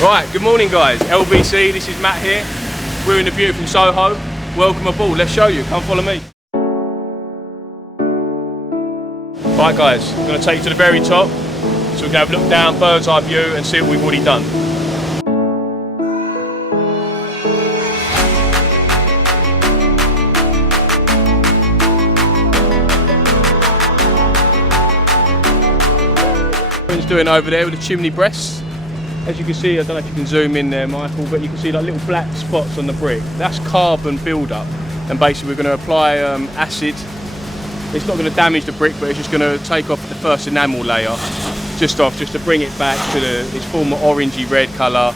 Right, good morning guys, LBC, this is Matt here. We're in the beautiful Soho. Welcome aboard, let's show you, come follow me. Right guys, I'm going to take you to the very top, so we can have a look down, bird's eye view and see what we've already done. What he's doing over there with the chimney breasts. As you can see, I don't know if you can zoom in there, Michael, but you can see like little black spots on the brick. That's carbon build-up, and basically we're going to apply acid. It's not going to damage the brick, but it's just going to take off the first enamel layer just to bring it back to its former orangey red colour.